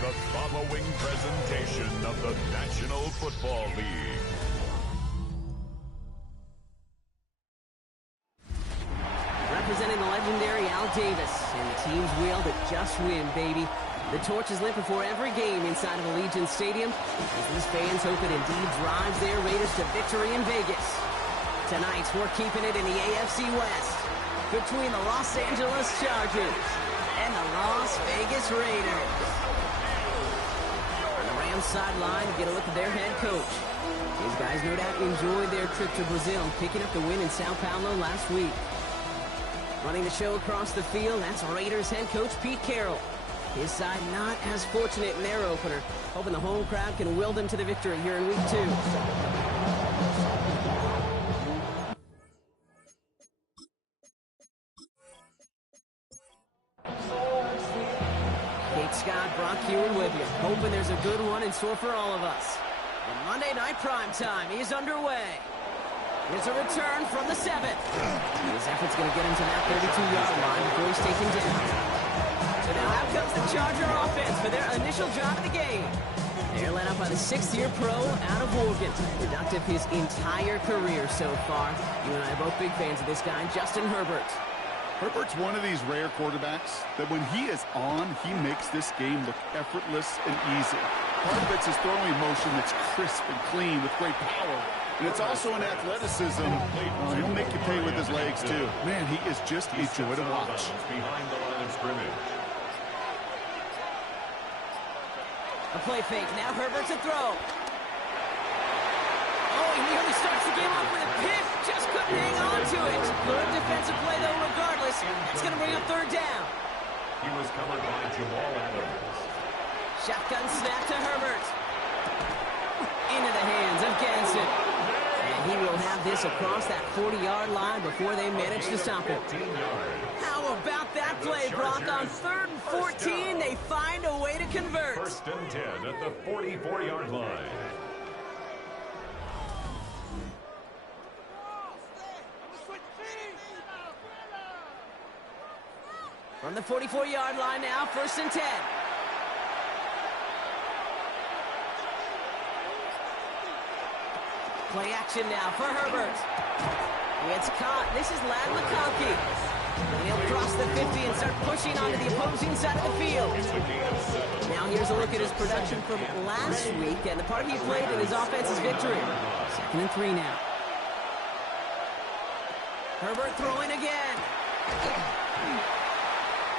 the following presentation of the National Football League. Representing the legendary Al Davis and the team's wheel to just win, baby. The torch is lit before every game inside of Allegiant Stadium as these fans hope it indeed drives their Raiders to victory in Vegas. Tonight, we're keeping it in the AFC West between the Los Angeles Chargers and the Las Vegas Raiders. On the Rams sideline to get a look at their head coach. These guys no doubt enjoyed their trip to Brazil, picking up the win in Sao Paulo last week. Running the show across the field, that's Raiders head coach Pete Carroll. His side not as fortunate in their opener, hoping the home crowd can will them to the victory here in week 2. Kate Scott, Brock Ewan with you, hoping there's a good one in store for all of us. And Monday Night Primetime is underway. Here's a return from the 7. His effort's going to get him to that 32-yard line before he's taken down. So now out comes the Charger offense for their initial drive of the game. They're led up by the 6th-year pro out of Oregon. Productive his entire career so far. You and I are both big fans of this guy, Justin Herbert. Herbert's one of these rare quarterbacks that when he is on, he makes this game look effortless and easy. Part of it's his throwing motion that's crisp and clean with great power. And it's also an athleticism. He'll make you pay with his legs, too. Man, he is just a joy to watch. Behind the line of scrimmage. A play fake. Now Herbert to throw. Oh, he nearly starts the game off with a pick. Just couldn't hang on to it. Good defensive play, though, regardless. It's going to bring up 3rd down. He was covered by Jamal Adams. Shotgun snap to Herbert. Into the hands of Ganson. And he will have this across that 40-yard line before they manage to stop him. How about that play, Brock? On 3rd and 14, they find a way to convert. 1st and 10 at the 44-yard line. From the 44-yard line now, 1st and 10. Play action now for Herbert. It's caught. This is Ladd McConkey. And he'll cross the 50 and start pushing onto the opposing side of the field. Now here's a look at his production from last week and the part he played in his offense's victory. 2nd and 3 now. Herbert throwing again.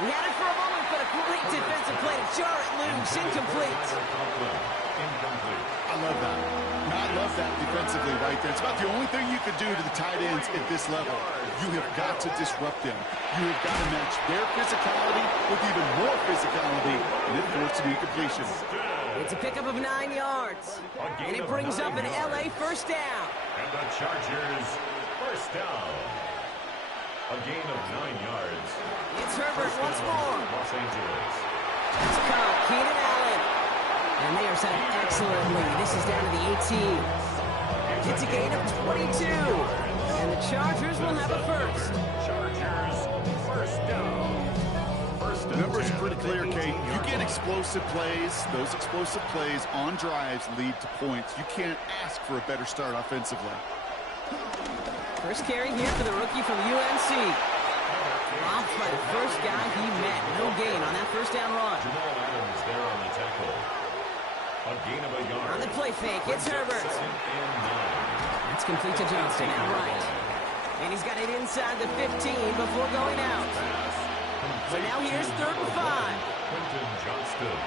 He had it for a moment, but a great defensive play to jar it loose. Incomplete. I love that. I love that defensively right there. It's about the only thing you could do to the tight ends at this level. You have got to disrupt them. You have got to match their physicality with even more physicality, and it forced an incompletion. It's a pickup of 9 yards, and it brings up an LA 1st down. And the Chargers 1st down. A gain of 9 yards. It's Herbert once more. Los Angeles. It's caught. Keenan Allen. And they are set up excellently. This is down to the 18. It's a gain of 22. And the Chargers will have a 1st. Chargers 1st down. The numbers are pretty clear, Kate. You get explosive plays. Those explosive plays on drives lead to points. You can't ask for a better start offensively. First carry here for the rookie from UNC. Dropped by the first guy he met. No gain on that 1st down run. Jamal Adams there on the tackle. A gain of a yard. On the play fake, it's Herbert. That's complete to Johnston, outright. And he's got it inside the 15 before going out. So now here's 3rd and 5. Quentin Johnston.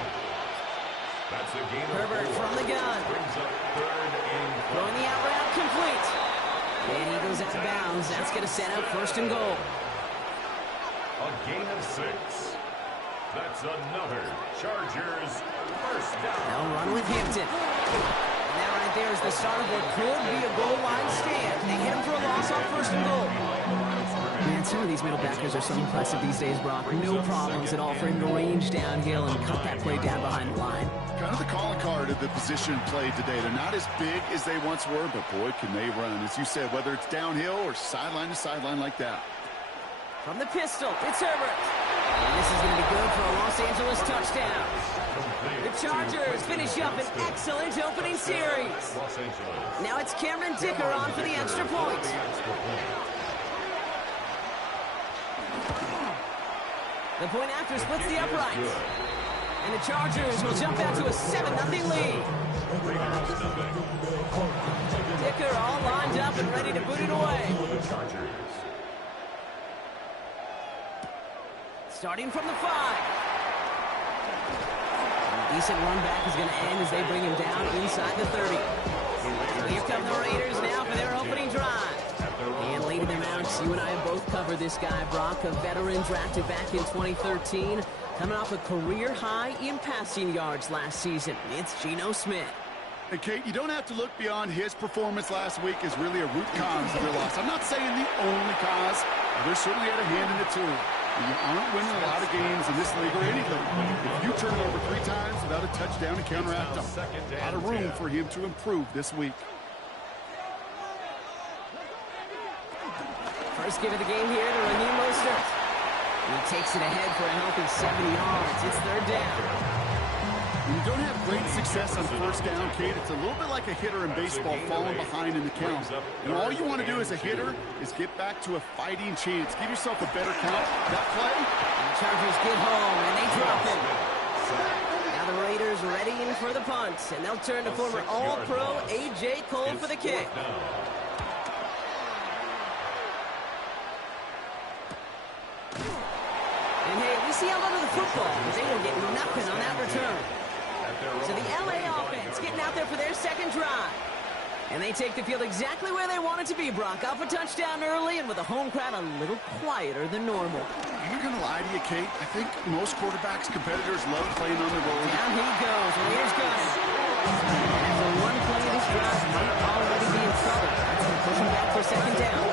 That's a gain of Herbert 4. from the gun. Brings up 3rd and 5. Throwing the out route complete. And he goes out of bounds. That's going to set up 1st and goal. A gain of 6. That's another Chargers 1st down. They'll run with Hampton. And that right there is the start of what could be a goal line stand. They hit him for a loss on 1st and goal. Man, some of these middle backers are so impressive these days, Brock. No problems at all for him to range downhill and cut that play down behind the line. Kind of the calling card of the position played today. They're not as big as they once were, but boy, can they run. As you said, whether it's downhill or sideline to sideline like that. From the pistol, it's Herbert. And this is going to be good for a Los Angeles touchdown. The Chargers finish up an excellent opening series. Now it's Cameron Dicker on for the extra point. The point after splits the uprights. And the Chargers will jump out to a 7-0 lead. Dicker all lined up and ready to boot it away. Starting from the 5. A decent run back is going to end as they bring him down inside the 30. So here come the Raiders now for their opening drive. And late in the rounds, you and I have both covered this guy, Brock, a veteran drafted back in 2013, coming off a career high in passing yards last season. It's Geno Smith. And Kate, you don't have to look beyond his performance last week as really a root cause of their loss. I'm not saying the only cause. They're certainly had a hand in it too. You aren't winning a lot of games in this league or anything. If you turn it over 3 times without a touchdown to counteract them, a lot of room for him to improve this week. First give of the game here to Raheem Mostert. He takes it ahead for a healthy 70 yards. It's 3rd down. When you don't have great success on first down, Kate, it's a little bit like a hitter in baseball falling behind in the count. And all you want to do as a hitter is get back to a fighting chance. Give yourself a better count. That play. And the Chargers get home, and they drop it. Now the Raiders ready in for the punt, and they'll turn to former All-Pro A.J. Cole for the kick. And hey, we see a lot of the football, but they will get nothing on that return. So the LA offense getting out there for their second drive. And they take the field exactly where they want it to be, Brock. Up a touchdown early and with a home crowd a little quieter than normal. I'm not going to lie to you, Kate. I think most quarterbacks, competitors love playing on the road. Down he goes. Raiders got it. After one play of this drive, might already be in trouble. Pushing back for 2nd down.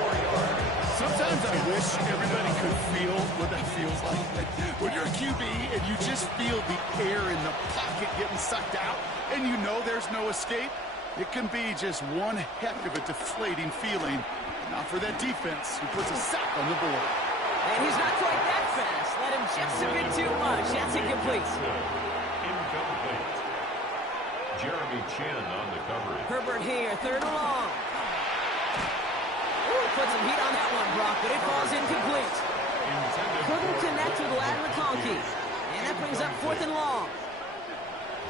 Sometimes I wish everybody could feel what that feels like. When you're a QB and you just feel the air in the pocket getting sucked out and you know there's no escape, it can be just one heck of a deflating feeling. Now for that defense who puts a sack on the board. And he's not quite that fast. Let him just a bit too much. That's incomplete. Incomplete. Jeremy Chin on the coverage. Herbert here, 3rd and long. Put some heat on that one, Brock, but it falls incomplete. Couldn't connect with Ladd McConkey. And that brings up 4th and long.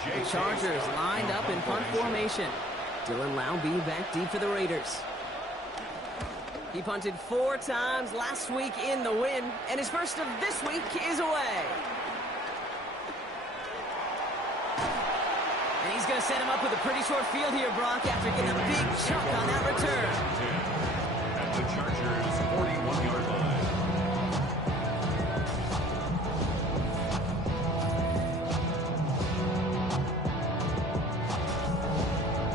The Chargers lined up in punt formation. Dylan Laube back deep for the Raiders. He punted 4 times last week in the win, and his first of this week is away. And he's going to set him up with a pretty short field here, Brock, after getting a big chunk on that return. The Chargers 41-yard line.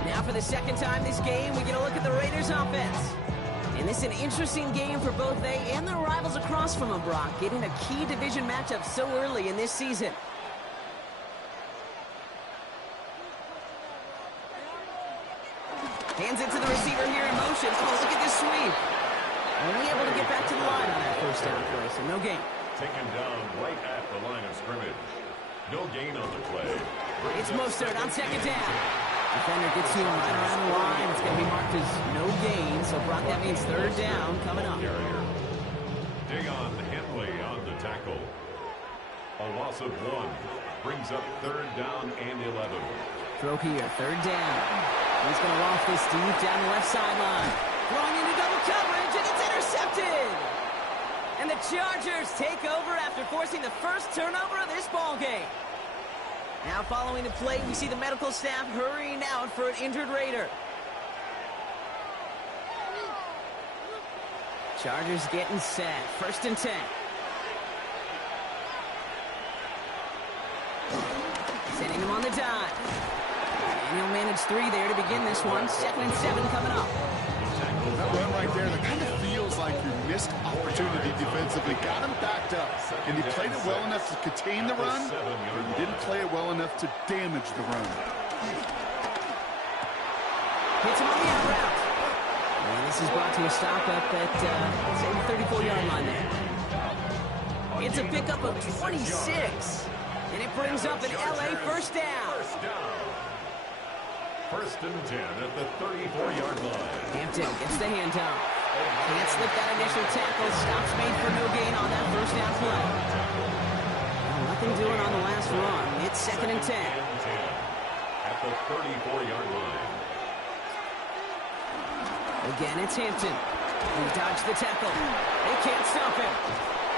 Now for the second time this game, we get a look at the Raiders offense. And this is an interesting game for both they and their rivals across from them, Brock, getting a key division matchup so early in this season. Hands it to the receiver here in motion. Oh, look at this sweep. Only able to get back to the line on that first down play, so no gain. Taken down right at the line of scrimmage. No gain on the play. It's Mostert on 2nd down. Defender gets to him right around the line. It's going to be marked as no gain, so Brock, that means 3rd down coming up. Dayon Henley on the tackle. A loss of 1 brings up 3rd down and 11. Throw here, 3rd down. He's going to loft this deep down the left sideline. Throwing into double coverage, and it's intercepted. And the Chargers take over after forcing the first turnover of this ball game. Now following the play, we see the medical staff hurrying out for an injured Raider. Chargers getting set. 1st and 10. Sending him on the dime. And he'll manage 3 there to begin this one. 2nd and 7 coming up. That run right there, that kind of feels like your missed opportunity defensively. Got him backed up, and he played it well enough to contain the run, but he didn't play it well enough to damage the run. Hits him on the out route. And this is brought to a stop up at, say, the 34-yard line there. It's a pickup of 26. And it brings up an LA first down. First and 10 at the 34-yard line. Hampton gets the handoff. Can't slip that initial tackle. Stops made for no gain on that first down play. Nothing doing on the last run. It's second and 10. At the 34-yard line. Again, it's Hampton. He dodged the tackle. They can't stop him.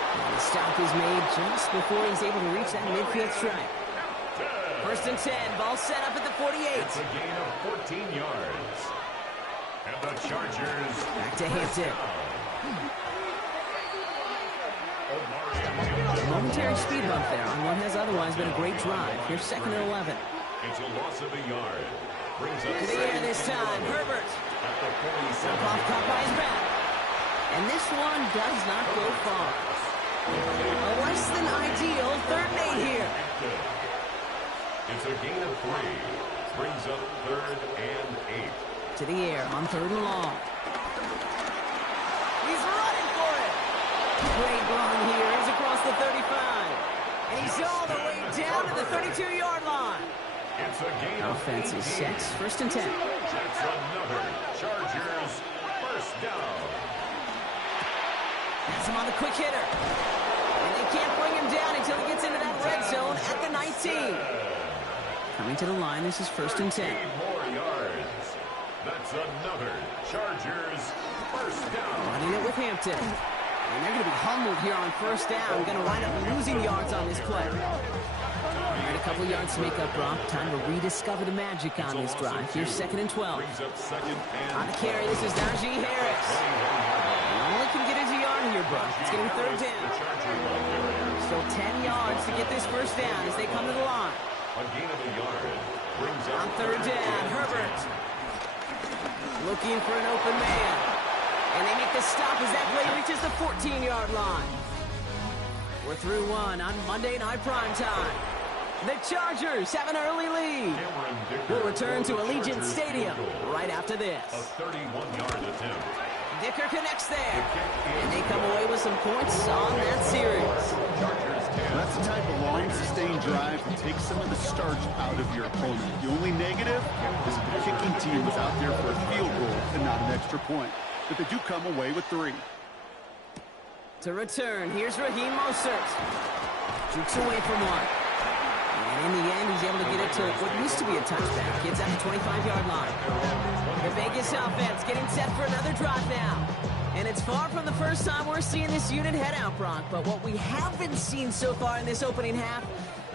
And the stop is made just before he's able to reach that midfield strike. First and 10. Ball set up at the 48. It's a gain of 14 yards. And the Chargers. Back to Hampton. A momentary speed bump there on what has otherwise been a great drive. Here's second and 11. It's a loss of a yard. Brings up To the air this time. Herbert. At the 47. Off caught by his back. And this one does not go far. A less than ideal third and 8 here. It's a gain of 3. Brings up third and 8. To the air on third and long. He's running for it. Great run here. He's across the 35. And he's all the way down to the 32-yard line. It's a gain Offense is set. First and 10. That's another Chargers first down. That's him on the quick hitter. And they can't bring him down until he gets into that red zone at the 19. Coming to the line, this is first and 10. 8 more yards. That's another Chargers first down. Running it with Hampton. And they're going to be humbled here on first down. Going to wind up losing yards on this play. All right, a couple yards to make up, Brock. Time to rediscover the magic on this drive. Here's second and 12. On the carry, this is Najee Harris. He only can get his yard here, Brock. It's going to be third down. Still 10 yards to get this first down as they come to the line. A gain of a yard. Brings up On third down, Herbert. Looking for an open man. And they make the stop as that play reaches the 14-yard line. We're through one on Monday Night Primetime. The Chargers have an early lead. We'll return to Allegiant Stadium right after this. A 31-yard attempt. Dicker connects there. And they come away with some points on that series. That's the type of long, sustained drive that takes some of the starch out of your opponent. The only negative is if the kicking team was out there for a field goal and not an extra point. But they do come away with 3. To return, here's Raheem Mostert. Jukes away from one. And in the end, he's able to get it to what used to be a touchback. Gets at the 25-yard line. The Vegas offense getting set for another drive now. And it's far from the first time we're seeing this unit head out, Brock. But what we haven't seen so far in this opening half,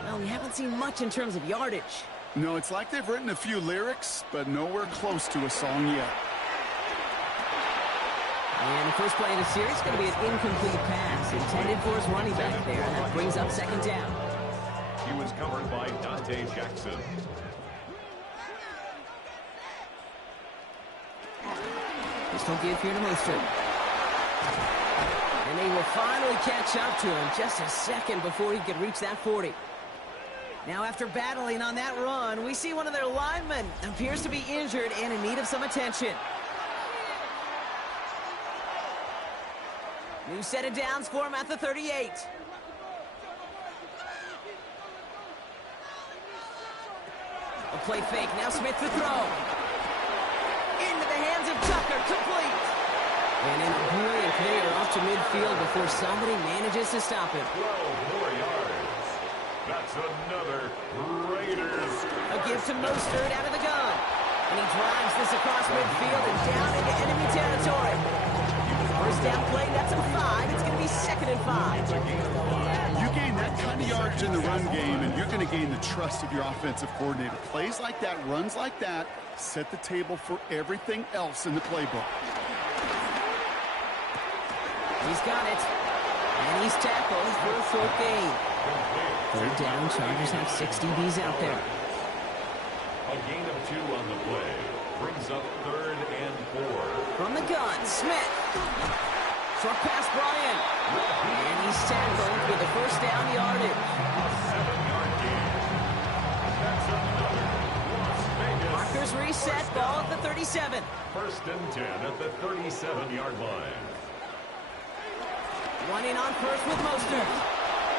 well, we haven't seen much in terms of yardage. No, it's like they've written a few lyrics, but nowhere close to a song yet. And the first play of the series is going to be an incomplete pass intended for his running back there. And that brings up second down. He was covered by Dante Jackson. Pistol give here to Mostert. And they will finally catch up to him just a second before he could reach that 40. Now after battling on that run, we see one of their linemen appears to be injured and in need of some attention. New set of downs for him at the 38. A play fake. Now Smith to throw. Into the hands of Tucker. Complete. And in a brilliant clear off to midfield before somebody manages to stop him. 12 more yards. That's another Raiders. A give to Mostert out of the gun. And he drives this across midfield and down into enemy territory. First down play, that's a 5. It's going to be second and 5. You gain that kind of yards in the run game, and you're going to gain the trust of your offensive coordinator. Plays like that, runs like that, set the table for everything else in the playbook. He's got it. And he's tackled for a short gain. Third down, Chargers have 6 DBs out there. A gain of 2 on the play. Brings up third and 4. From the gun, Smith. Short pass brought in. And he's tackled with the first down yardage. A 7-yard gain. That's another Las Vegas. Markers reset, ball at the 37. First and 10 at the 37-yard line. Running on first with Mostert.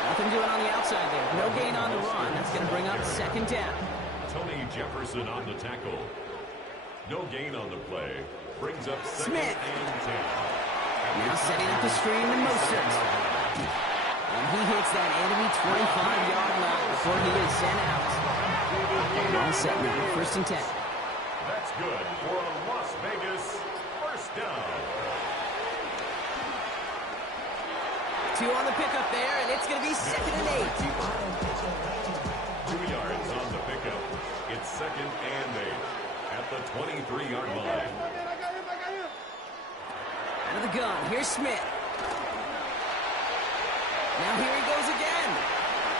Nothing doing on the outside there. No gain on the run. That's going to bring up second down. Tony Jefferson on the tackle. No gain on the play. Brings up second Smith. and 10. Now setting up the screen to Mostert. And he hits that enemy 25-yard line before he is sent out. All set now. First and 10. That's good for a Las Vegas first down. 2 on the pickup there, and it's going to be second and 8. 2 yards on the pickup. It's second and 8 at the 23-yard line. Out of the gun, here's Smith. Now here he goes again.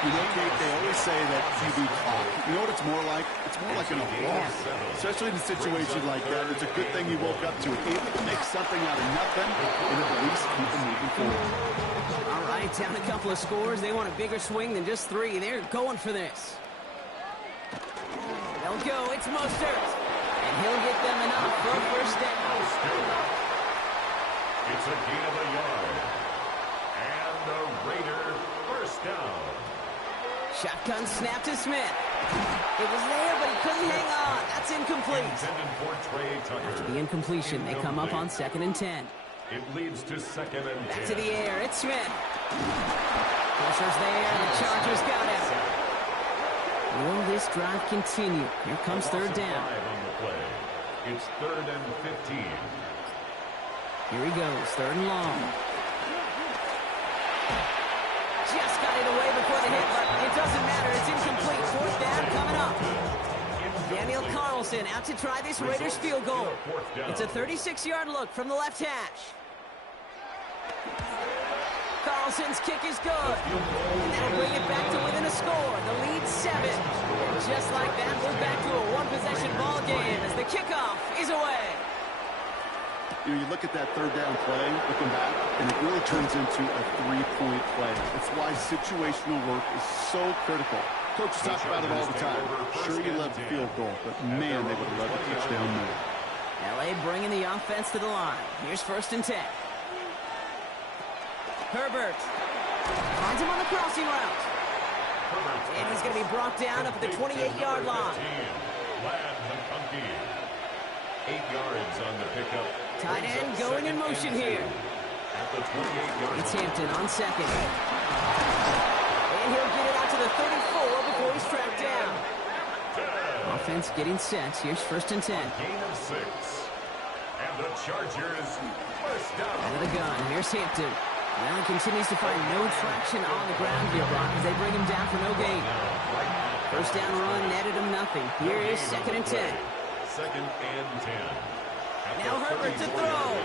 You know, Kate, they always say that QB clock. You know what it's more like? It's more like an applause. Especially in a situation like that, it's a good thing you woke up to it. Able to make something out of nothing and at least keep them moving forward. All right, down a couple of scores. They want a bigger swing than just 3. They're going for this. They'll go. It's Mostert. And he'll get them enough for a first down. It's a gain of a yard. And the Raider first down. Shotgun snap to Smith. It was there, but he couldn't hang on. That's incomplete. Intended for Trey Tucker. After the incompletion, they come up on second and 10. It leads to second and 10. Back to the air. It's Smith. Pressure's there, and the Chargers got him. Will this drive continue? Here comes third down. On the play. It's third and 15. Here he goes, third and long. Just got it away before the hit, but it doesn't matter. It's incomplete. Fourth down coming up. Daniel Carlson out to try this Raiders field goal. It's a 36-yard look from the left hash. Carlson's kick is good. And that'll bring it back to within a score. The lead 7. And just like that, we're back to a one-possession ball game as the kickoff is away. You know, you look at that third down play, looking back, and it really turns into a 3-point play. That's why situational work is so critical. Coaches talk about it all the time. Sure, you love the field goal, but man, they would have loved a touchdown more. L.A. bringing the offense to the line. Here's first and 10. Herbert finds him on the crossing route. And he's going to be brought down up at the 28-yard line. 8 yards on the pickup. Tight end going in motion here. At the 28-yard It's Hampton on second. And he'll get it out to the 34 before he's tracked down. Offense getting set. Here's first and 10. Gain of 6. And the Chargers first down. Out of the gun. Here's Hampton. Now he continues to find no traction on the ground here, Brock, as they bring him down for no gain. First down run netted him nothing. Here is second and 10. Second and 10. Now Herbert to throw.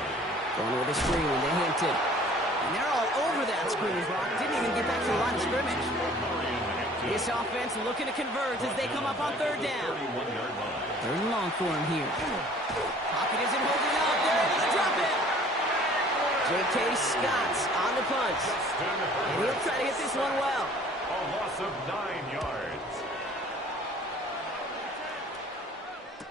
Going with a screen to Hampton. And they're all over that screen, Brock. Didn't even get back to the line of scrimmage. This offense looking to convert as they come up on third down. Third and long for him here. Pocket isn't holding up. They're able to drop it. J.K. Scott's on the punch. And he'll try to hit this one well. A loss of 9 yards.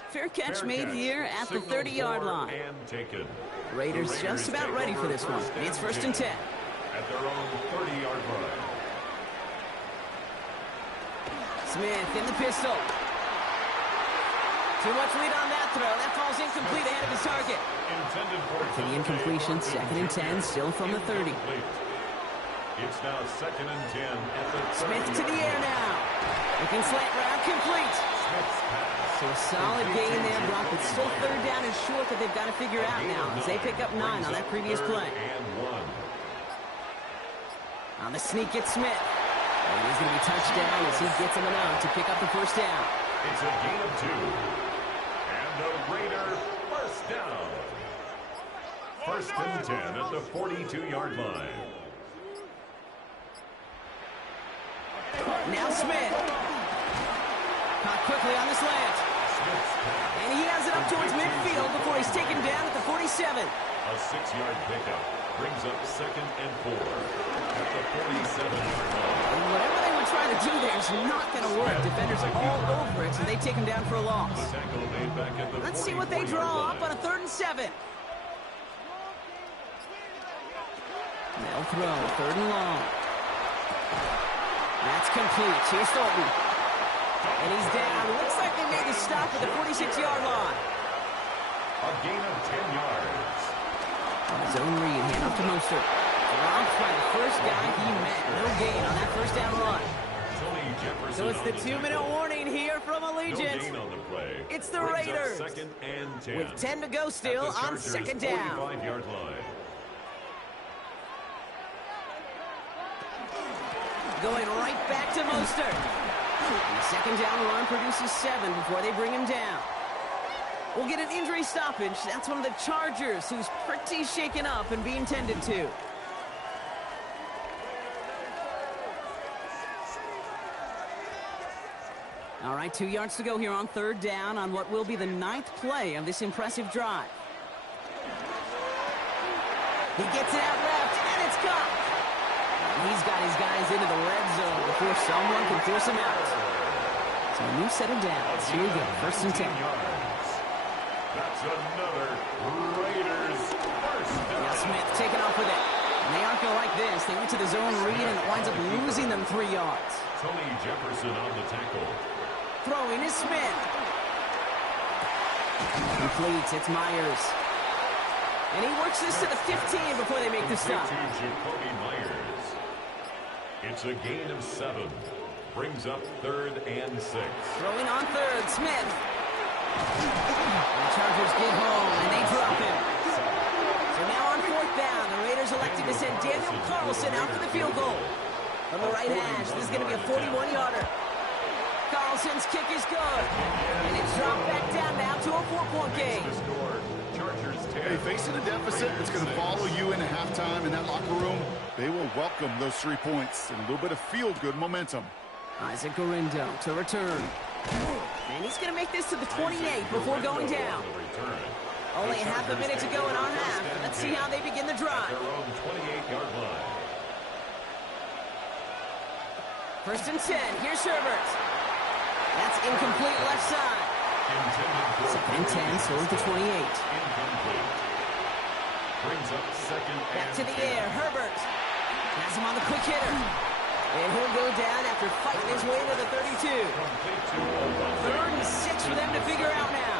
Fair catch made here at the 30-yard line. And taken. Raiders just about ready for this one. It's first and 10. At their own 30-yard line. Smith in the pistol. Too much lead on that throw. That falls incomplete ahead of his target. To the incompletion, second and 10, still from the 30. It's now second and 10 at the 30. Smith to the air now. Looking slant route, complete. So a solid gain there, Brock, but still third down and short that they've got to figure out now as they pick up 9 on that previous play. On the sneak, it's Smith. And he's going to be touched down as he gets him enough to pick up the first down. It's a gain of 2. And the Raider first down. First and 10 at the 42-yard line. Now Smith. Caught quickly on the slant. And he has it up towards midfield before he's taken down at the 47. A 6-yard pickup brings up second and 4 at the 47-yard line. And whatever they were trying to do there is not going to work. Defenders are all over it, so they take him down for a loss. Let's see what they draw up on a 3rd and 7. They'll throw, 3rd and long. That's complete. Here's Thornton. And he's down. Looks like they made the stop at the 46-yard line. A gain of 10 yards. Zone read, hand off to Mostert. Dropped by the first guy he met. No gain on that first down run. So it's the 2-minute warning here from Allegiant. No gain on the play. It's the Brings up Raiders. second and 10. With 10 to go still on second down. 45-yard line. Going right back to Mostert. The second down run produces 7 before they bring him down. We'll get an injury stoppage. That's one of the Chargers who's pretty shaken up and being tended to. All right, 2 yards to go here on third down on what will be the 9th play of this impressive drive. He gets it out left, and it's caught. He's got his guys into the red zone before someone can force him out. So a new set of downs. Here we go, first and 10. That's another Raiders first down. Now Smith taking off with it. And they aren't going to like this. They went to the zone read, and it winds up losing them 3 yards. Tony Jefferson on the tackle. Throwing is Smith. Complete, it's Myers. And he works this to the 15 before they make the stop. To Jacoby Myers. It's a gain of 7. Brings up third and 6. Throwing on third, Smith. The Chargers get home, and they drop him. So now on fourth down, the Raiders elected to send Daniel Carlson out for the field goal. From the right hash, this is going to be a 41-yarder. Carlson's kick is good. And it's dropped back down now to a 4-point game. Hey, facing a deficit that's going to follow you into halftime in that locker room, they will welcome those 3 points and a little bit of feel-good momentum. Isaac Gorindo to return. And he's going to make this to the 28 before going down. Only half a minute to go in our half. Let's see how they begin the drive. Their own 28-yard line. First and 10. Here's Herbert. That's incomplete left side. Second and 10, so at the 28. Incomplete. Brings up second Back to and the 10. air. Herbert has him on the quick hitter. And he'll go down after fighting his way to the 32. Third and 6 for them to figure out now.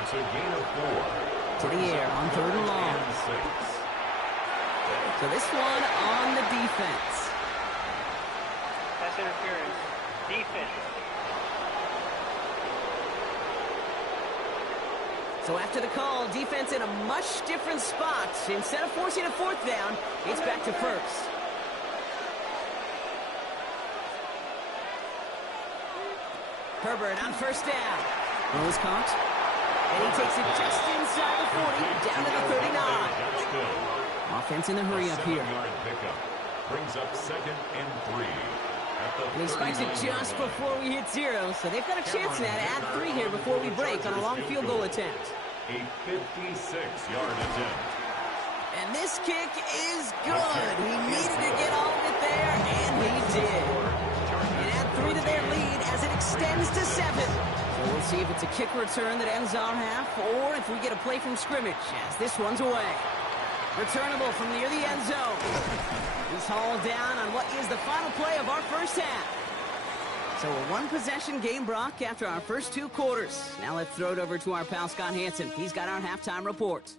It's a gain of 4. To the air on third and long. And 6. So this one on the defense. Pass interference. Defense. So after the call, defense in a much different spot. Instead of forcing a fourth down, it's back to first. Herbert on first down. Ball is caught. And he takes it just inside the 40, down to the 39. Offense in the hurry up here. 7-yard pickup. Brings up second and 3. And he spikes it just before we hit 0, so they've got a chance now to add 3 here before we break on a long field goal attempt. A 56-yard attempt. And this kick is good. He needed to get all of it there, and he did. And add 3 to their lead as it extends to 7. So we'll see if it's a kick return that ends our half, or if we get a play from scrimmage, as this one's away. Returnable from near the end zone. He's hauled down on what is the final play of our first half. So a one-possession game, Brock, after our first 2 quarters. Now let's throw it over to our pal Scott Hansen. He's got our halftime report.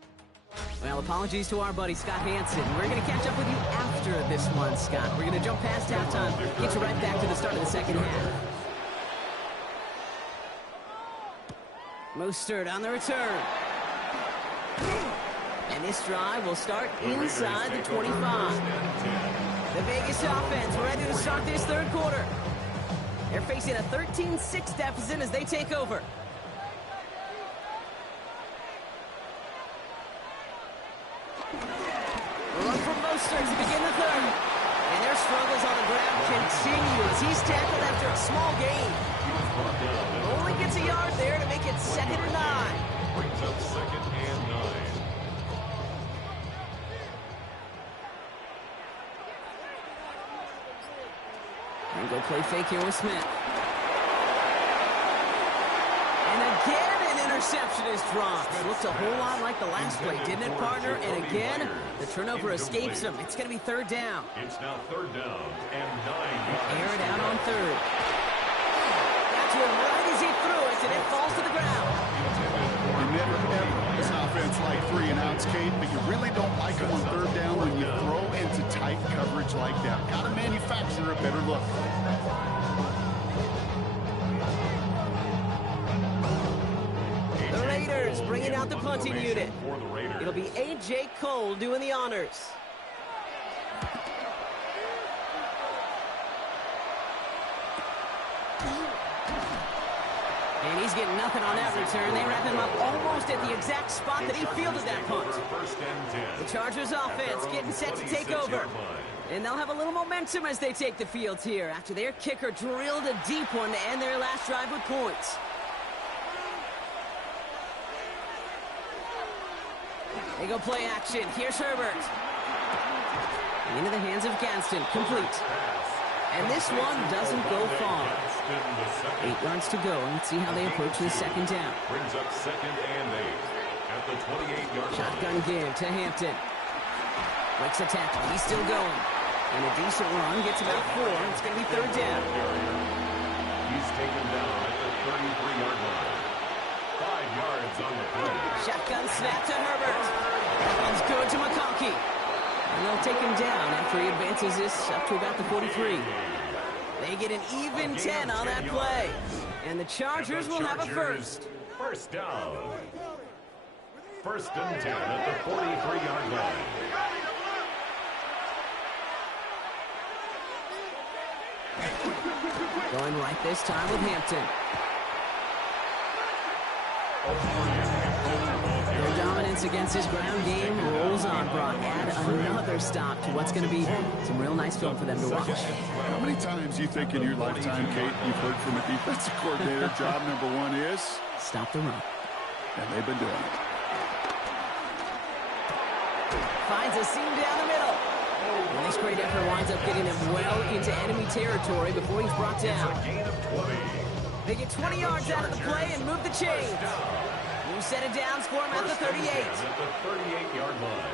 Well, apologies to our buddy Scott Hansen. We're going to catch up with you after this one, Scott. We're going to jump past halftime, get you right back to the start of the second half. Mostert on the return. And this drive will start inside the 25. The Vegas offense ready to start this third quarter. They're facing a 13-6 deficit as they take over. Run from Mostert to begin the third. And their struggles on the ground continue as he's tackled after a small gain. Only gets a yard there to make it 2nd and 9. Brings up second and 9. And go play fake here with Smith. And again, an interception is dropped. Looked a whole lot like the last play, didn't it, partner? And again, the turnover escapes him. It's going to be third down. It's now third down and 9 Air it out on third. Got to him right as he threw it, and it falls to the ground. You never ever this offense like 3 and outs, Kate, but you really don't like them on third down when you throw into tight coverage like that. Got to manufacture a better look. The Raiders bringing out the punting unit. It'll be A.J. Cole doing the honors. And he's getting nothing on that return. They wrap him up almost at the exact spot that he fielded that punt. The Chargers offense getting set to take over. And they'll have a little momentum as they take the field here after their kicker drilled a deep one to end their last drive with points. They go play action. Here's Herbert. Into the hands of Gadsden. Complete. And this one doesn't go far. 8 yards to go. Let's see how they approach the second down. Brings up second and 8 at the 28-yard line. Shotgun give to Hampton. Breaks a tackle. He's still going. And a decent run. Gets about 4. It's going to be third down. He's taken down at the 33-yard line. 5 yards on the play. Shotgun snap to Herbert. That one's good to McConkey. And they'll take him down after he advances this up to about the 43. They get an even 10 on that play. And the Chargers will have a first. First down. First and 10 at the 43-yard line. Going right this time with Hampton. Their dominance against his ground game rolls on, Brock. Add another stop to what's going to be some real nice film for them to watch. How many times do you think in your lifetime, Kate, you've heard from a defensive coordinator, job number 1 is? Stop the run. And they've been doing it. Finds a seam down the middle. And this great effort winds up getting him well into enemy territory before he's brought down. They get 20 yards out of the play and move the chains. New set of downs for him at the 38. At the 38-yard line.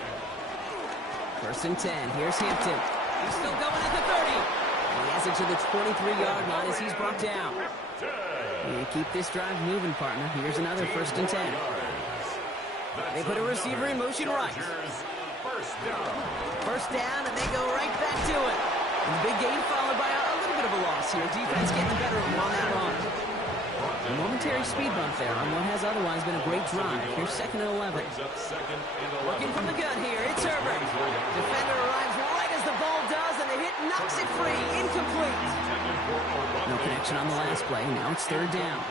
First and 10. Here's Hampton. He's still going at the 30. He has it to the 23-yard line as he's brought down. You keep this drive moving, partner. Here's another first and 10. They put a receiver in motion right. First down, and they go right back to it. And the big gain followed by a little bit of a loss here. Defense getting the better of him on that run. A momentary speed bump there on what has otherwise been a great drive. Here's second and 11. Looking from the gun here, it's Herbert. Defender arrives right as the ball does, and the hit knocks it free. Incomplete. No connection on the last play. Now it's third down.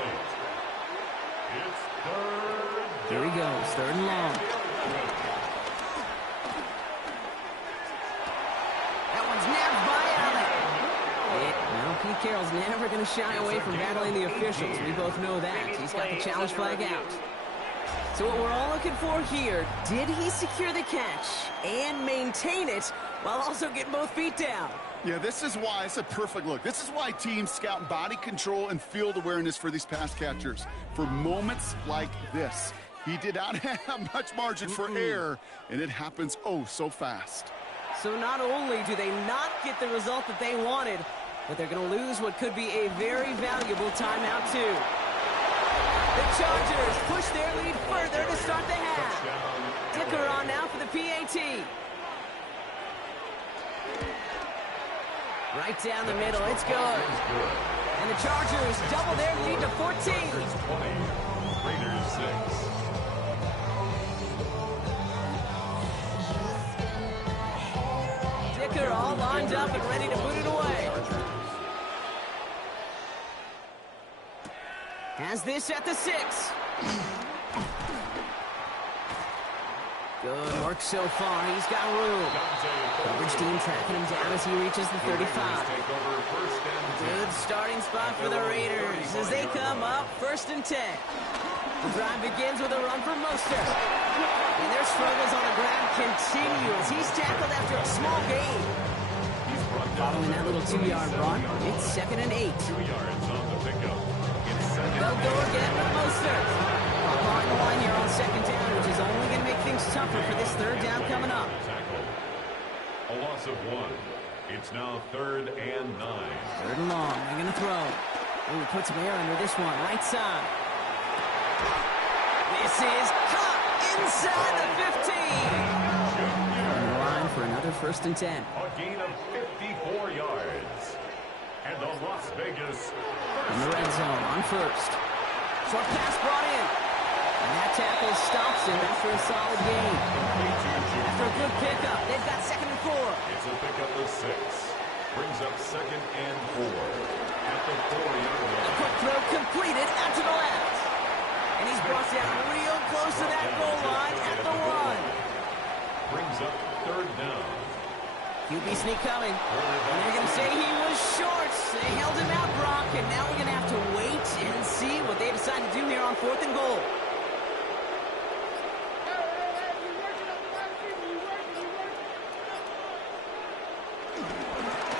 Here he goes, third and long. That one's nabbed by Allen. Well, Pete Carroll's never going to shy away from battling the officials. We both know that. He's got the challenge flag out. So what we're all looking for here, did he secure the catch and maintain it while also getting both feet down? Yeah, this is why it's a perfect look. This is why teams scout body control and field awareness for these pass catchers. For moments like this, he did not have much margin for error, and it happens oh so fast. So not only do they not get the result that they wanted, but they're going to lose what could be a very valuable timeout too. The Chargers push their lead further to start the half. Dicker on now for the PAT. Right down the middle, it's good. And the Chargers double their lead to 14. Raiders 6. Dicker all lined up and ready to boot it away. Has this at the 6. Good work so far. He's got room. Coverage team tracking him down as he reaches the 35. Good starting spot for the Raiders as they come up first and 10. The drive begins with a run from Mostert. And their struggles on the ground continue as he's tackled after a small gain. Following that little 2-yard run, it's second and 8. 2 yards on the pickup. They'll go again with Mostert. Mostert. On the line here on second down, which is only going to make things tougher for this third down coming up. A loss of 1. It's now 3rd and 9. 3rd and long. They're going to throw. Ooh, put some air under this one. Right side. This is caught inside the 15. On the line for another 1st and 10. A gain of 54 yards. And the Las Vegas in the red zone on 1st. Short pass brought in. And that tackle stops him after a solid gain. After a good pickup, they've got 2nd and 4. It's a pickup of 6. Brings up 2nd and 4. At the 4-yard line. A quick throw completed out to the left. And he's brought down real close to that goal line at the 1. Brings up 3rd down. QB sneak coming. And they're going to say he was short. They held him out, Brock, and now we're going to have to wait and see what they decide to do here on 4th and goal.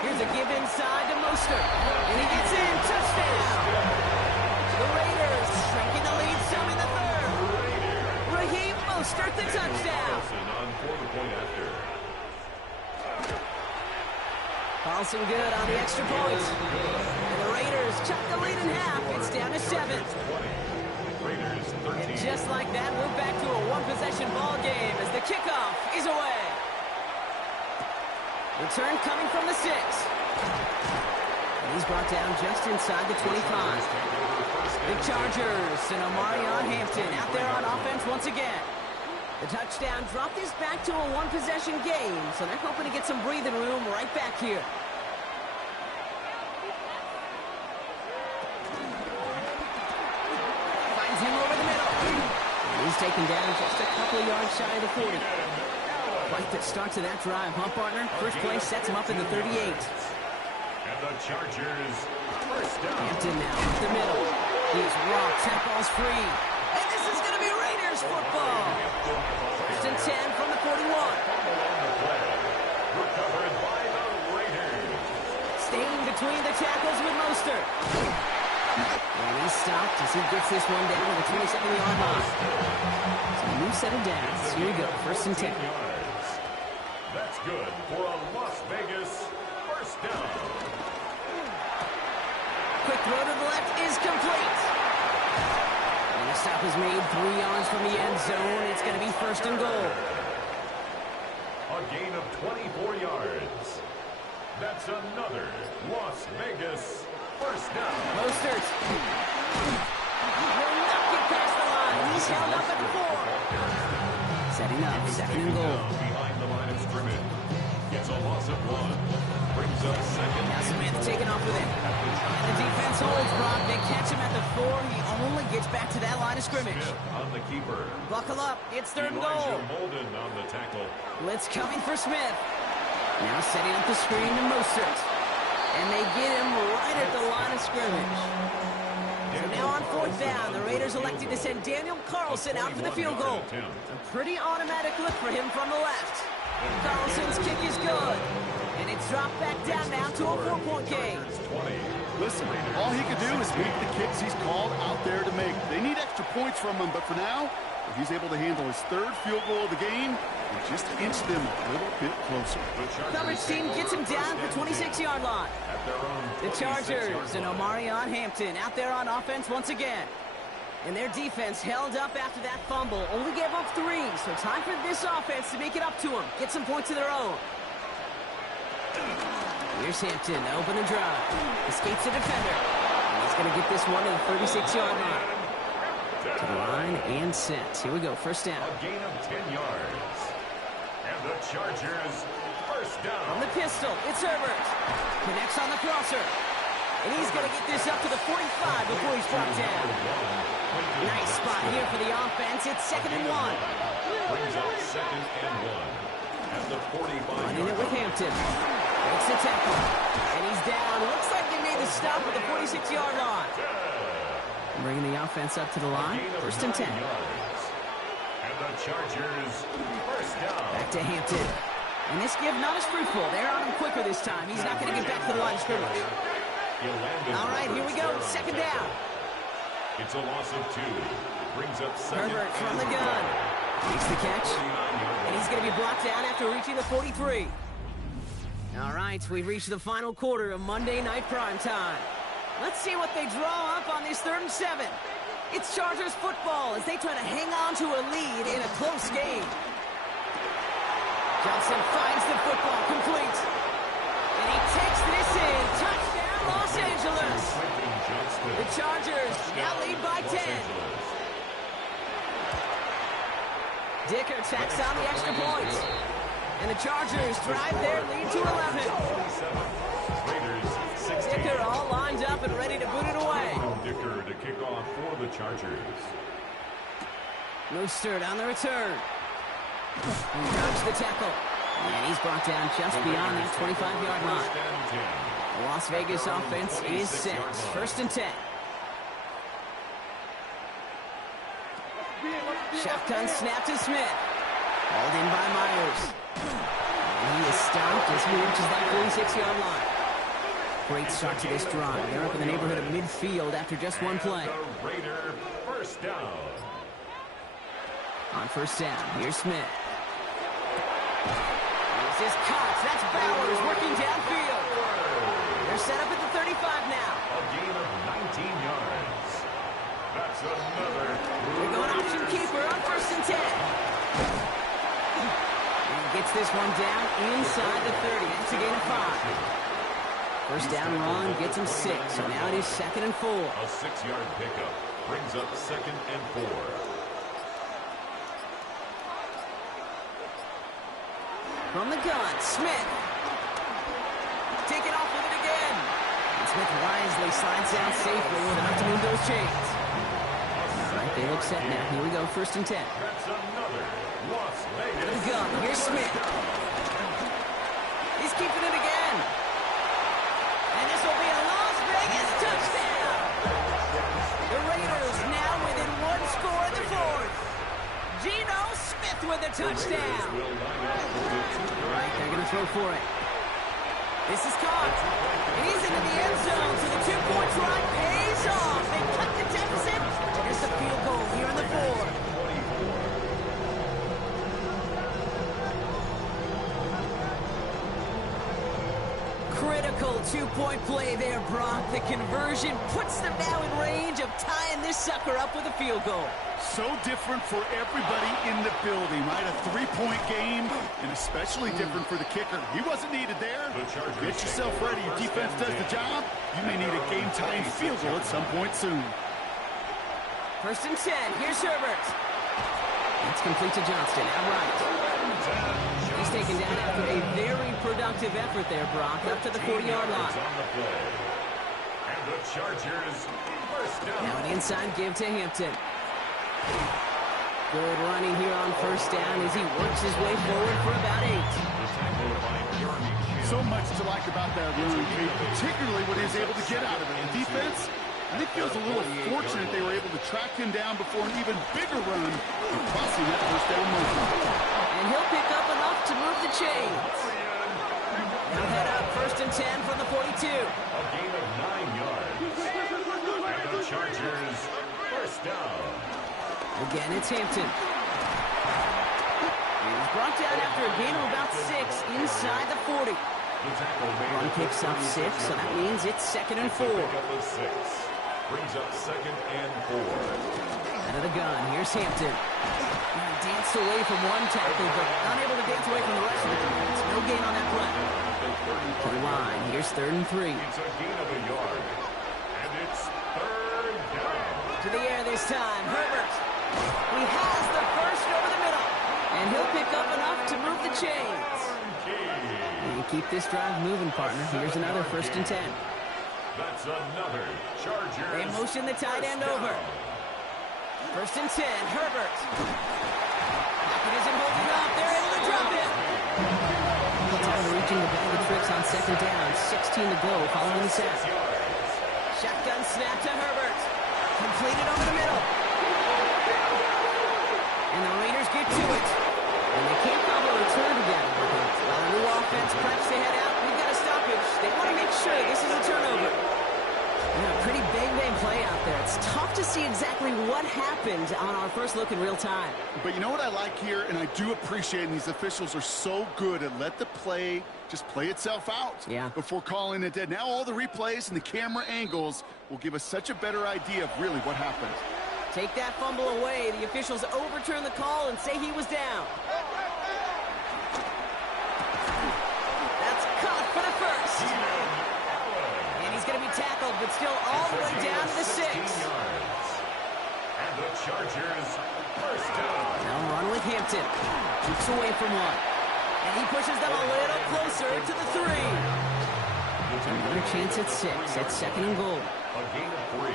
Here's a give inside to Mostert. And he gets in. Touchdown. The Raiders shrinking the lead some in the 3rd. Raheem Mostert, the touchdown. On for the point after. Carlson good on the extra points. And the Raiders cut the lead in half. It's down to 7. Raiders 13. And just like that, we're back to a one-possession ball game as the kickoff is away. Return coming from the 6. And he's brought down just inside the 25. The Chargers and Omarion Hampton out there on offense once again. The touchdown dropped this back to a one-possession game, so they're hoping to get some breathing room right back here. Finds him over the middle. And he's taken down just a couple of yards shy of the 40. Quite the start to that drive, huh, partner? First play sets him up in the 38. And the Chargers first down. Hampton now up the middle. He's raw, tap ball's free. And this is going to be Raiders football. First and 10 from the 41. Recovered by the Raiders. Staying between the tackles with Mostert. And he's stopped as he gets this one down to the 27-yard line. So a new set of downs. Here we go, first and 10. That's good for a Las Vegas first down. Quick throw to the left is complete. And the stop is made 3 yards from the end zone. It's going to be first and goal. A gain of 24 yards. That's another Las Vegas first down. Mostert will not get past the line. He's held up at the 4. Setting up, 2nd and goal. Behind the line of scrimmage. It's a loss of 1. Brings up 2nd. Now Smith taking off with it. And the defense holds, Brock. They catch him at the 4. He only gets back to that line of scrimmage. Smith on the keeper. Buckle up. It's 3rd and goal. Molden on the tackle. Blitz coming for Smith. Now setting up the screen to Mostert. And they get him right at the line of scrimmage. So now on 4th down, the Raiders elected to send Daniel Carlson out for the field goal. A pretty automatic look for him from the left. Carlson's kick is good. And it's dropped back down now to a 4-point game. Listen, all he could do is make the kicks he's called out there to make. They need extra points from him, but for now, if he's able to handle his 3rd field goal of the game, it just inch them a little bit closer. Coverage team gets him down at the 26-yard line. The Chargers and Omarion Hampton out there on offense once again. And their defense held up after that fumble. Only gave up 3, so time for this offense to make it up to them. Get some points of their own. Here's Hampton, open and drive. Escapes the defender. And he's going to get this one to the 36-yard line. To the line and set. Here we go, first down. A gain of 10 yards. And the Chargers first down. On the pistol, it's Herbert. Connects on the crosser. And he's going to get this up to the 45 before he's brought down. Nice spot here for the offense. It's 2nd and 1. Brings up 2nd and 1. At the 45. Running it with Hampton. Makes the tackle. And he's down. Looks like they made the stop at the 46-yard line. Bringing the offense up to the line. First and 10. And the Chargers first down. Back to Hampton. And this give not as fruitful. They're on him quicker this time. He's not going to get back to the line of scrimmage. All right, here we go. 2nd down. It's a loss of 2. Brings up second. Herbert from the gun. Makes the catch. And he's going to be brought down after reaching the 43. All right, we've reached the final quarter of Monday Night Primetime. Let's see what they draw up on this 3rd and 7. It's Chargers football as they try to hang on to a lead in a close game. Johnson finds the football complete. And he takes this in. Touchdown, Los Angeles. The Chargers now lead by 10. Dicker tacks on the extra point. And the Chargers drive their lead to 11. Dicker all lined up and ready to boot it away. Dicker to kick off for the Chargers. Mostert on the return. He dodged the tackle. And he's brought down just beyond that 25-yard line. The Las Vegas offense is set. 1st and 10. Shotgun snap to Smith. Hauled in by Myers. And he is stopped as he reaches that 46-yard line. Great start to this drive. They're up in the neighborhood of midfield after just one play. The Raider first down. On 1st down, here's Smith. This is Cox. That's Bowers working downfield. They're set up at the 35 now. A gain of 19 yards. That's another. They're going option keeper on 1st and 10. And gets this one down inside the 30. That's a gain of 5. 1st down run gets him 6. So now it is 2nd and 4. A 6-yard pickup brings up 2nd and 4. From the gun, Smith. Taking off with it again. And Smith wisely slides down safely with enough to move those chains. All right, they look set now. Here we go, 1st and 10. That's another Las Vegas. From the gun, here's Smith. He's keeping it again. And this will be a Las Vegas touchdown. The Raiders now within 1 score in the 4th. Geno Smith with a touchdown. All right, they're going to throw for it. This is caught. And he's into the end zone, so the 2-point try pays off. They cut the deficit. Here's the field goal here in the 4th. Critical 2-point play there, Brock. The conversion puts them now in range of tying this sucker up with a field goal. So different for everybody in the building, right? A 3-point game, and especially different for the kicker. He wasn't needed there. Get yourself ready. Your defense does the job. You may need a game-tying field goal at some point soon. 1st and 10. Here's Herbert. It's complete to Johnston. Outright. He's taken down after a very productive effort there, Brock, up to the 40-yard line. And the Chargers first down. Now an inside give to Hampton. Good running here on 1st down as he works his way forward for about 8. So much to like about that run, particularly what he was able to get out of it. In defense, I think feels a little fortunate they were able to track him down before an even bigger run and crossing that 1st down motion. And he'll pick up enough to move the chains. Now head up 1st and 10 from the 42. A gain of 9 yards. And the Chargers first down. Again, it's Hampton. He's brought down after a gain of about 6 inside the 40. Run picks up 6, so that means it's 2nd and 4. Pickup of 6. Brings up 2nd and 4. Out of the gun, here's Hampton. He danced away from one tackle, but unable to dance away from the rest of the defense. No gain on that play. To the line, here's 3rd and 3. It's a gain of a yard. And it's 3rd down. To the air this time, Herbert. He has the first over the middle. And he'll pick up enough to move the chains. And keep this drive moving, partner. Here's another 1st and 10. That's another Chargers. They motion the tight end over. 1st and 10, Herbert. Pocket isn't holding up. They're able to drop it. Time reaching the bag of tricks on 2nd down. 16 to go following the sack. Shotgun snap to Herbert. Completed over the middle. And the Raiders get to it. And they can't cobble a return together. While the new offense preps to head out, we've got a stoppage. They want to make sure this is a turnover. Yeah, pretty bang play out there. It's It's tough to see exactly what happened on our first look in real time. But you know what I like here, and I do appreciate, and these officials are so good at let the play just play itself out before calling it dead. Now all the replays and the camera angles will give us such a better idea of really what happened. Take that fumble away. The officials overturn the call and say he was down. That's caught for the first. And he's going to be tackled, but still all the way down to the 6. And the Chargers first down. They'll run with Hampton. Keeps away from one. And he pushes them a little closer to the 3. Another chance at 6. It's second and goal. A gain of 3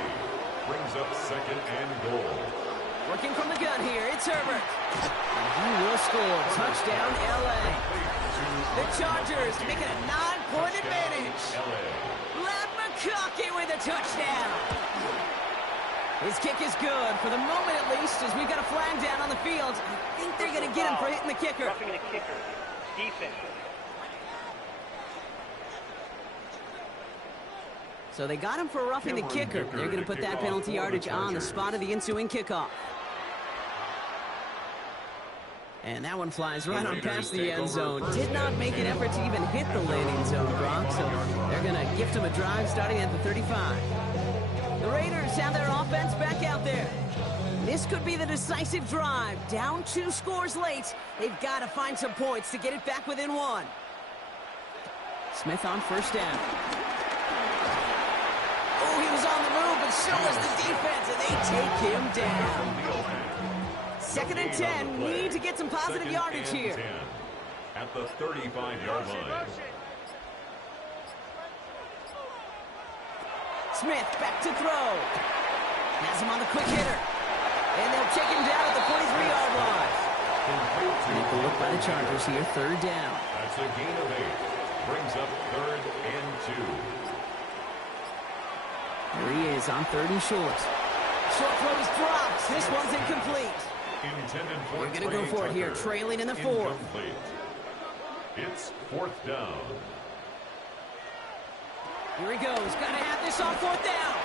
brings up second and goal. Working from the gun here, it's Herbert. And he will score. Touchdown, L.A. The Chargers make it a 9-point advantage. Lad McConkey with a touchdown. His kick is good, for the moment at least, as we've got a flag down on the field. I think they're going to get him for hitting the kicker. Roughing the kicker. Defense. So they got him for roughing the kicker. They're going to put that penalty yardage on the spot of the ensuing kickoff. And that one flies right on past the end zone. Did not make an effort to even hit the landing zone, Brock. So they're going to gift him a drive starting at the 35. The Raiders have their offense back out there. This could be the decisive drive. Down 2 scores late. They've got to find some points to get it back within 1. Smith on first down. Oh, he was on the move, but so was the defense, and they take him down. Second and 10. Need to get some positive yardage here. At the 35-yard line. Smith back to throw. Has him on the quick hitter. And they'll take him down at the 43-yard line. Make a look by the Chargers here. Third down. That's a gain of 8. Brings up third and 2. There he is on third and short. Short throw is dropped. This one's incomplete. We're going to go for it here, trailing in the 4th. It's 4th down. Here he goes. Got to have this on 4th down.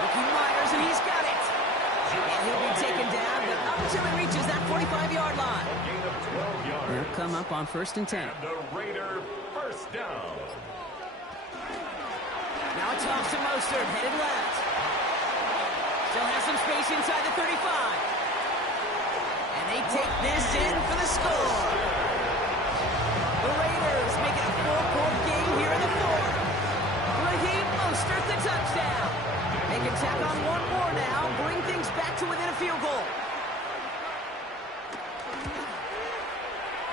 Ricky Myers, and he's got it. And he'll be taken down, but up until he reaches that 45-yard line. A gain of 12 yards. They'll come up on first and 10. And the Raider first down. Now it's off to Mostert, headed left. Still has some space inside the 35. And they take this in for the score. The Raiders make it a 4-point game here in the 4th. Raheem Mostert, the touchdown. They can tack on one more now, bring things back to within a field goal.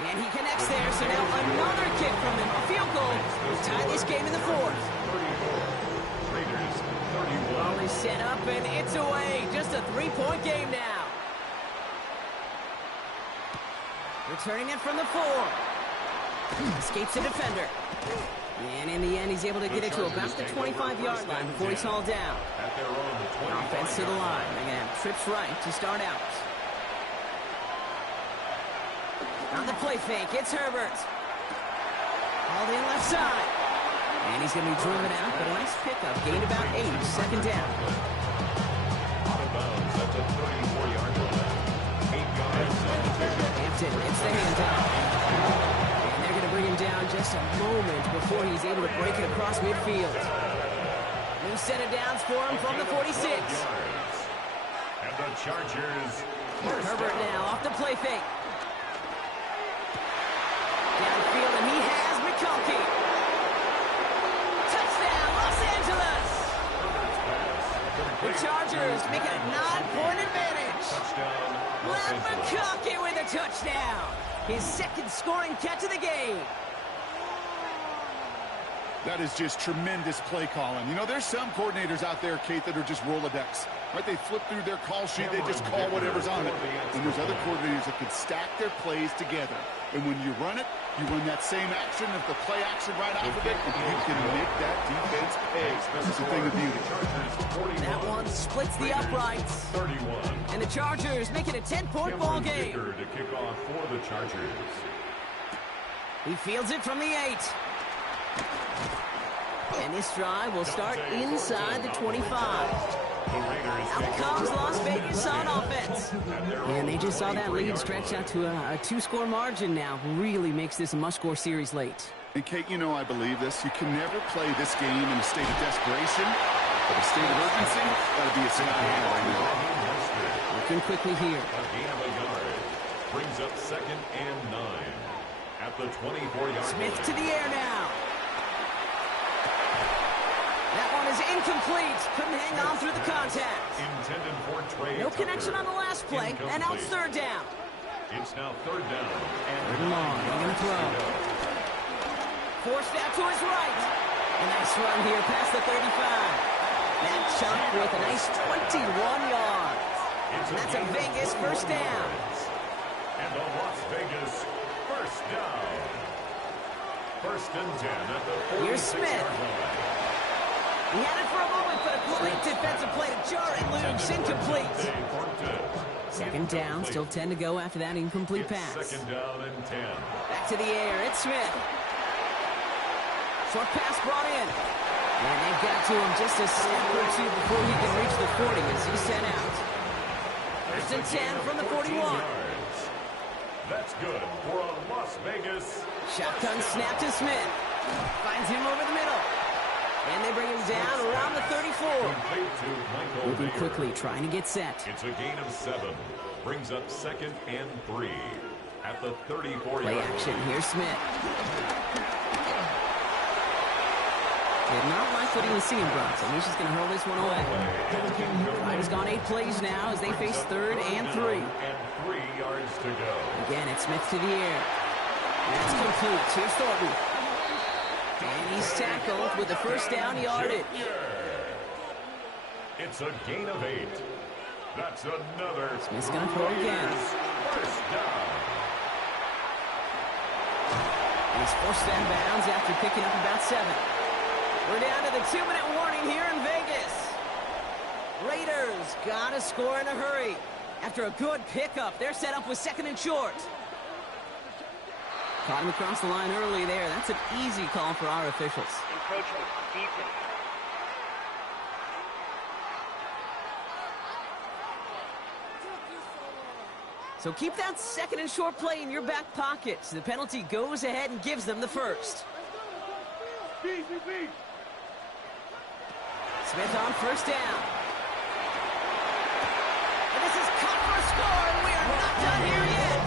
And he connects there, so now another kick from them. A field goal to tie this game in the 4th. Raiders 31. Ball is set up, and it's away. Just a 3-point game now. Returning it from the 4. Escapes the defender. And in the end, he's able to get it to about the 25-yard line before he's hauled down. At their own Offense to the line. They're going to have trips right to start out. On the play fake, it's Herbert. Hauled in left side. And he's going to be driven out, but a nice pickup. Gained about 8, second down. Out of bounds at the 34-yard line. 8 yards on the pickup. Hampton hits the handoff. And they're going to bring him down just a moment before he's able to break it across midfield. New set of downs for him from the 46. And the Chargers. Herbert now off the play fake. Downfield, and he has McConkey. Touchdown, Los Angeles! The Chargers make it a 9-point advantage. Touchdown. Lad McConkey with a touchdown. His second scoring catch of the game. That is just tremendous play calling. You know, there's some coordinators out there, Kate, that are just Rolodex. Right? They flip through their call sheet. They just call whatever's on it. And there's other coordinators that can stack their plays together. And when you run it, you run that same action of the play action right off of it, and you can make that defense pay. This is the thing of beauty. That one splits the uprights. 31. And the Chargers make it a 10-point ball game. To kick off for the Chargers. He fields it from the 8. And this drive will start inside the 25. Out comes Las Vegas on offense. And they just saw that lead stretch out to a two-score margin now. Really makes this a must-score series late. And, Kate, you know I believe this. You can never play this game in a state of desperation, but a state of urgency, got to be a sky high right now. Looking quickly here. A gain of a yard brings up 2nd and 9 at the 24-yard Smith line. to the air now. That one is incomplete. Couldn't hang on through the contact. Intended for Trey No Tucker. connection on the last play, and now it's 3rd down. It's now 3rd down. And Long, they're going to throw. Forced out to his right. A nice run here past the 35. That chunk with a nice 21 yards. And that's a Vegas first down. And a Las Vegas first down. 1st and 10 at the 46-yard Here's Smith. line. He had it for a moment, but a great defensive play to jar it loose. Incomplete. 2nd down, still 10 to go after that incomplete pass. 2nd down and 10. Back to the air, it's Smith. Short pass brought in. And they've got to him just a step or two before he can reach the 40 as he's sent out. 1st and 10 from the 41. That's good for a Las Vegas. Shotgun snap to Smith. Finds him over the middle. And they bring him down around the 34. Complete to Michael Moving Mayer. quickly, trying to get set. It's a gain of 7. Brings up 2nd and 3 at the 34-yard Play line. action, here's Smith. Did not like what he was seeing, Bronson. He's just going to hurl this one away. He's gone 8 plays now as they face 3rd and 3. And 3 yards to go. Again, it's Smith to the air. That's complete. Here's Thornton. And he's tackled with the first down yardage. It's a gain of 8. That's another. Smith's going to throw again. First down. He's forced out of bounds after picking up about 7. We're down to the 2-minute warning here in Vegas. Raiders got to score in a hurry. After a good pickup, they're set up with 2nd and short. Caught him across the line early there. That's an easy call for our officials. Encroachment. Defense. So keep that 2nd and short play in your back pocket. The penalty goes ahead and gives them the first. Smith on first down. And this is caught for a score, and we are not done here yet.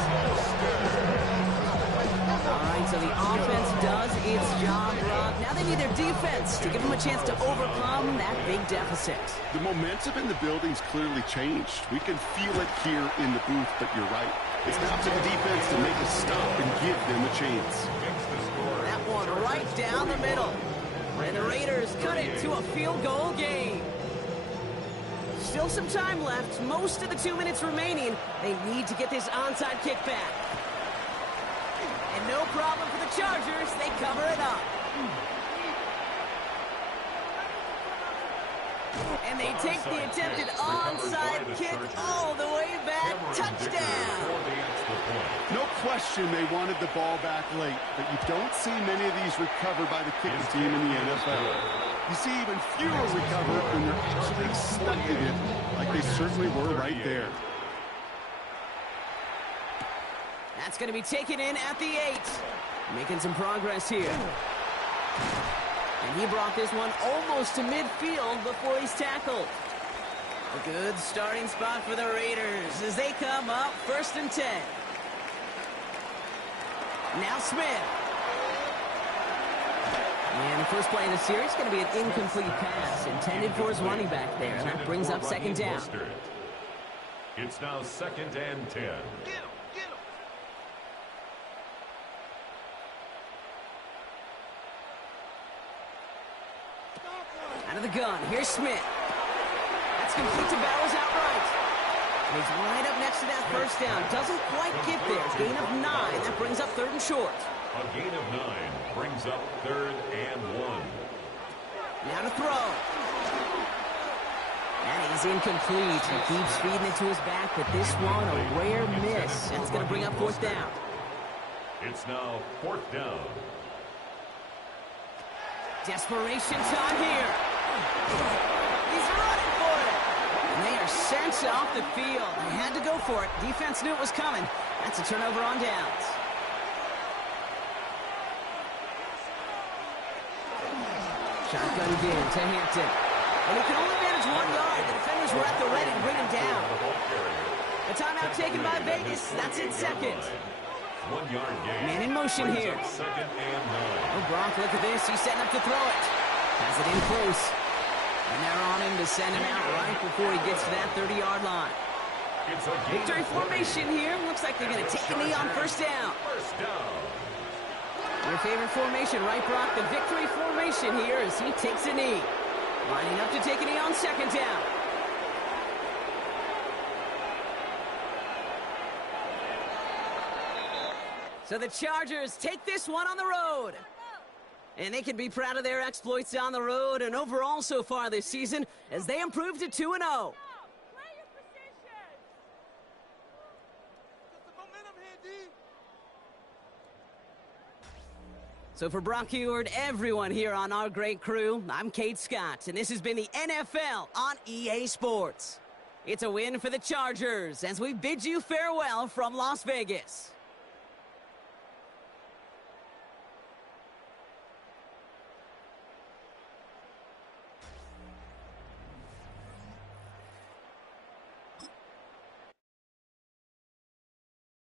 All right, so the offense does its job, Rob. Now they need their defense to give them a chance to overcome that big deficit. The momentum in the building's clearly changed. We can feel it here in the booth, but you're right. It's now to the defense to make a stop and give them a chance. That one right down the middle. And the Raiders cut it to a field goal game. Still some time left. Most of the 2 minutes remaining. They need to get this onside kick back. And no problem for the Chargers. They cover it up. And they take the attempted onside kick all the way back. Touchdown. No question they wanted the ball back late, but you don't see many of these recovered by the kicking team in the NFL. You see even fewer recovered when they're actually stuck in it, like they certainly were right there. That's going to be taken in at the 8. Making some progress here. And he brought this one almost to midfield before he's tackled. A good starting spot for the Raiders as they come up 1st and 10. Now Smith. And the first play of the series is going to be an incomplete pass intended for his running back there. And that brings up 2nd down. It's now 2nd and 10. Out of the gun, here's Smith. That's complete to Barrows outright. And he's right up next to that first down. Doesn't quite get there. Gain of 9. That brings up 3rd and short. A gain of 9 brings up 3rd and 1. Now to throw. And he's incomplete. He keeps feeding it to his back, but this one a rare miss. That's going to bring up 4th down. It's now 4th down. Desperation time here. He's running for it. And they are sent off the field. They had to go for it. Defense knew it was coming. That's a turnover on downs. Shotgun game to Hampton. And he can only manage 1 yard. The defenders were at the ready to bring him down. A timeout taken by Vegas. That's in second. 1 yard gain. Man in motion here. Second and 9. Oh, Gronk, look at this. He's setting up to throw it. Has it in close. And they're on him to send him out right before he gets to that 30-yard line. It's a gain Victory of 20. formation here. Looks like they're going to take a knee on first down. First down. Your favorite formation, right, Brock? The victory formation here as he takes a knee. Lining up to take a knee on second down. So the Chargers take this one on the road. And they can be proud of their exploits on the road and overall so far this season as they improve to 2-0. So for Brock Heward, everyone here on our great crew, I'm Kate Scott, and this has been the NFL on EA Sports. It's a win for the Chargers as we bid you farewell from Las Vegas.